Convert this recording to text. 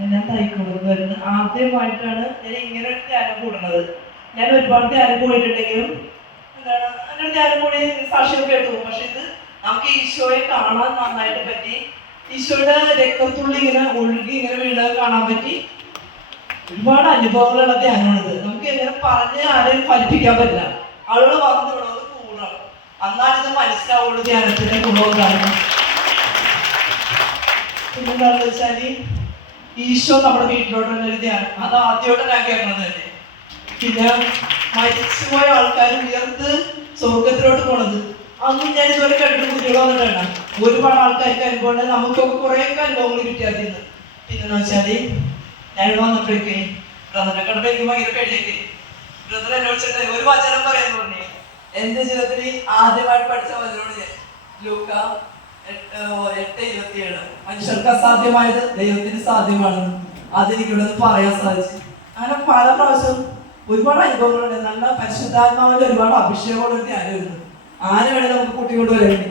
ഞാൻ തൈക്കോളത്ത് വരുന്നത് ആദ്യമായിട്ടാണ് ഞാൻ ഇങ്ങനെ ഒരു ധ്യാനം കൂടുന്നത്. ഞാൻ ഒരുപാട് ധ്യാനം കൂടിയിട്ടുണ്ടെങ്കിലും എന്താണ് അങ്ങനെ ധ്യാനം കൂടി സാക്ഷ്യം കേട്ടു. പക്ഷെ ഇത് നമുക്ക് ഈശോയെ കാണാൻ നന്നായിട്ട് പറ്റി. ഈശോയുടെ രക്തത്തുള്ളി ഇങ്ങനെ ഒഴുകി ഇങ്ങനെ വീണത് കാണാൻ പറ്റി. ഒരുപാട് അനുഭവങ്ങളുള്ള ധ്യാനമാണിത്. നമുക്ക് എങ്ങനെ പറഞ്ഞ് ആരെയും ഫലിപ്പിക്കാൻ പറ്റില്ല. ആളുകൾ വന്ന് വിടുന്നത് കൂടണം, എന്നാലിത് മനസ്സിലാവുള്ളൂ ധ്യാനത്തിന്റെ ഗുണവും കാരണം. പിന്നെന്താണെന്ന് വെച്ചാൽ ഈശോ നമ്മുടെ വീട്ടിലോട്ട് വന്നൊരു ധ്യാനം, അത് ആദ്യമായിട്ട് ഞാൻ കേൾക്കുന്നത് തന്നെ. പിന്നെ മരിച്ചുപോയ ആൾക്കാർ ഉയർത്ത് സ്വർഗത്തിലോട്ട് പോണത് അന്നും ഞാൻ ഇതുവരെ കേട്ടിട്ട് കുട്ടികൾ വന്നിട്ടാണ്. ഒരുപാട് ആൾക്കാർക്ക് അനുഭവം, നമുക്കൊക്കെ കുറേയൊക്കെ അനുഭവങ്ങൾ കിട്ടിയായിരുന്നു. പിന്നെന്ന് വെച്ചാല് ഞാൻ വന്നപ്പോഴേക്ക് ബ്രദറിനെ കണ്ടപ്പോ എനിക്ക് ഭയങ്കര പേടിയൊക്കെ. ബ്രദർ എന്നെ വിളിച്ചിട്ട് ഒരു വചനം പറയാൻ പറഞ്ഞു. എന്റെ ജീവിതത്തിൽ ആദ്യമായിട്ട് പഠിച്ച വചനമാണ് ഞാൻ ലൂക്ക 8:27. മനുഷ്യർക്ക് അസാധ്യമായത് ദൈവത്തിന് സാധ്യമാണെന്ന് അതെനിക്കിവിടെ പറയാൻ സാധിച്ചു. അങ്ങനെ പല പ്രാവശ്യം ഒരുപാട് അനുഭവങ്ങളുണ്ട്. നല്ല പരിശുദ്ധാത്മാവിന്റെ ഒരുപാട് അഭിഷേകമുള്ള ധ്യാനം വരുന്നു. ആരെ വേണേൽ നമുക്ക് കൂട്ടിക്കൊണ്ടുവരാൻ വേണ്ടി